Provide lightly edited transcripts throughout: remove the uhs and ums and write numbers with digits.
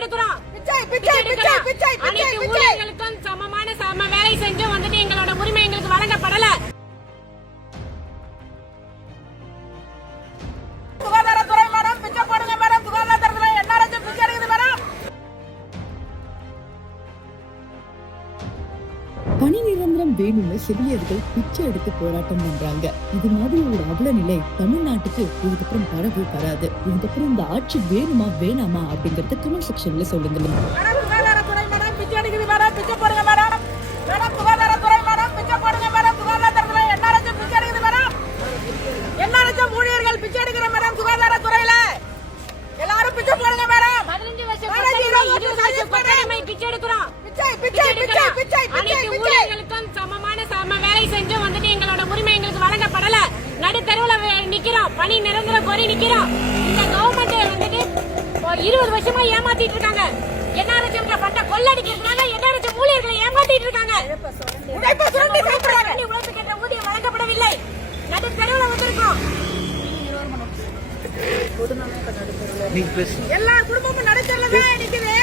எடுக்கிறோம். அனைத்து ஊழியர்களுக்கும் சம வேலை செஞ்சு வந்துட்டு எங்களோட உரிமை எங்களுக்கு வழங்கப்படல. சுகாதாரத்துறை மேடம் பிச்சை போடுங்க மேடம். சுகாதாரத்துல எல்லாரும் பிச்சை எடுக்குது மேடம். பணி நிரந்தரம் வேணும்னு செவிலியர்கள் பிச்சை எடுத்து போராட்டம் பண்றாங்க. இது மாதிரி ஒரு அவல நிலை தமிழ்நாட்டுக்கு இதுக்கப்புறம் வரவே வராது. இதுக்கப்புறம் இந்த ஆட்சி வேணுமா வேணாமா அப்படிங்கறத கமெண்ட் செக்ஷன்ல சொல்லுங்க. சுகாதாரத்துறை மேடம் பிச்சை எடுக்குது மேடம். பிச்சை போடுங்க மேடம். மேடம் சுகாதாரத்துறை மேடம் பிச்சை போடுங்க மேடம். சுகாதாரத்துல எல்லாரும் பிச்சை எடுக்குது மேடம். எல்லாரும் ஊழியர்கள் பிச்சை எடுக்கிற மேடம். சுகாதாரத்துறையில எல்லாரும் பிச்சை போடுங்க மேடம். 15 வருஷம் 20 வருஷம் பட்டறைமை பிச்சை எடுக்கிறோம். அனைத்து ஊழியர்களுக்கும் சம வேலை செஞ்சு வந்துட்டு எங்களோட உரிமை எங்களுக்கு வழங்கப்படல. நடுத்தருவுல நிக்கிறோம். பணி நிரந்தரம் கோரி நிக்கிறோம். இந்த கவர்மெண்ட் வந்துட்டு 20 வருஷமா ஏமாத்திட்டு இருக்காங்க. NRHM பட்ட கொள்ளடிக்கிறதுனால NRHM ஊழியர்களை ஏமாத்திட்டு இருக்காங்க. உழைப்பு கேட்ட ஊதியம் வழங்கப்படவில்லை. நடுத்தருவுல வந்திருக்கோம். எல்லா குடும்பமும் நடுத்தருல நிக்குது.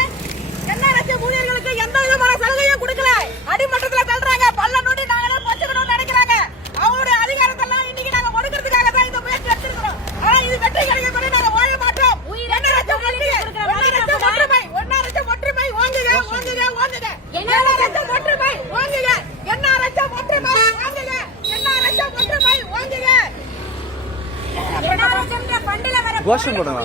NRHM ஊழியர்களுக்கு எந்த விதமான சலுகையும் கொடுக்கல. அடிமட்டத்துல தள்ளுறாங்க. பல்ல நோண்டி நாங்களே பச்சுக்கணும்னு நினைக்கிறாங்க. அவங்களுடைய அதிகாரத்தெல்லாம் இன்னைக்கு நாங்க ஒடுக்கிறதுக்காக தான் இந்த முயற்சி எடுத்துக்கிறோம். ஆனா இது வெற்றி கிடைக்கும் போது நாங்க வாழ மாட்டோம். NRHM ஒற்றுமை ஓங்குக ஓங்குக ஓங்குக. NRHM ஒற்றுமை ஓங்குக. NRHM ஒற்றுமை ஓங்குக. NRHM ஒற்றுமை ஓங்குக. NRHM பண்டில வர கோஷம் போடுங்க.